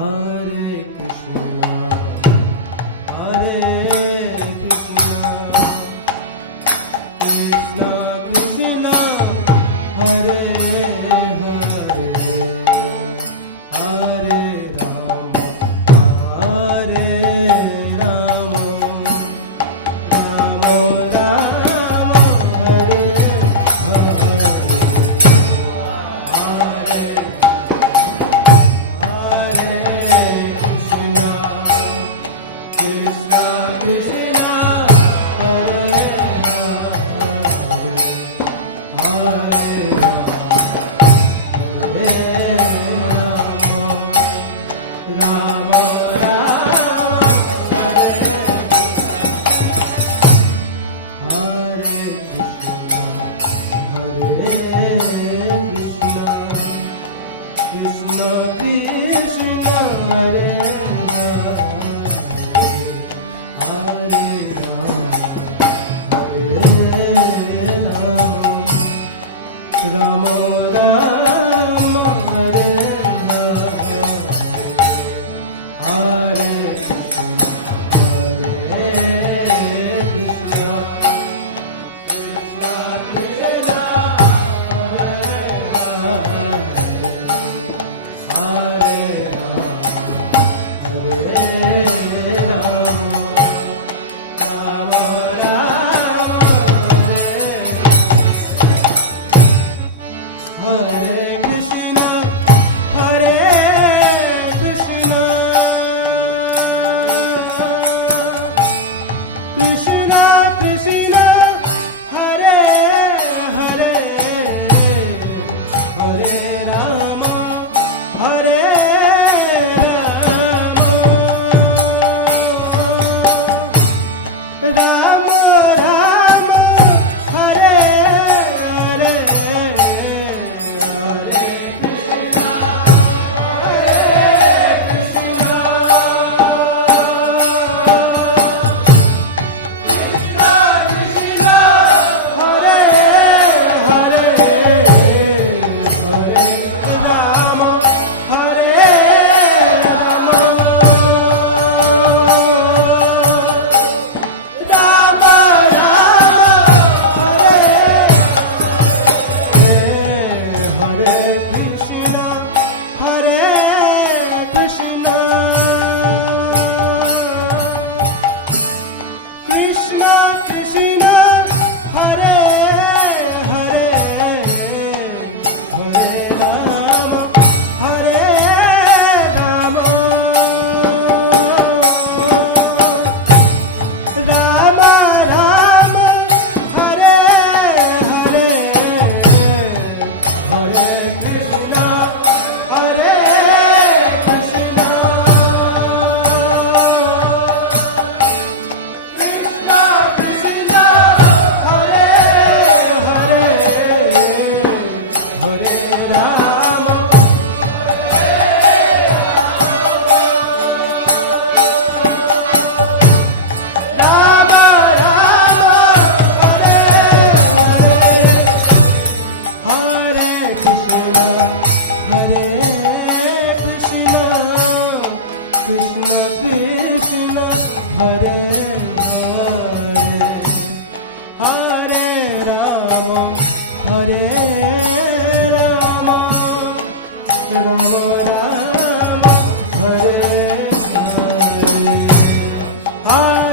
Hare Krishna Krishna, Hare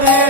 Hare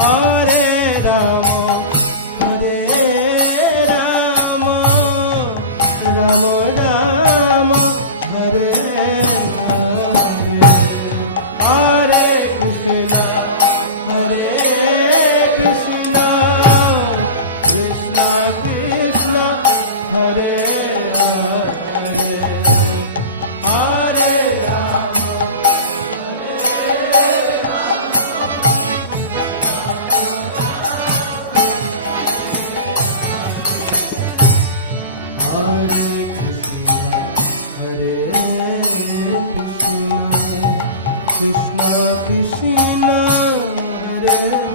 Hare Rama, Yeah.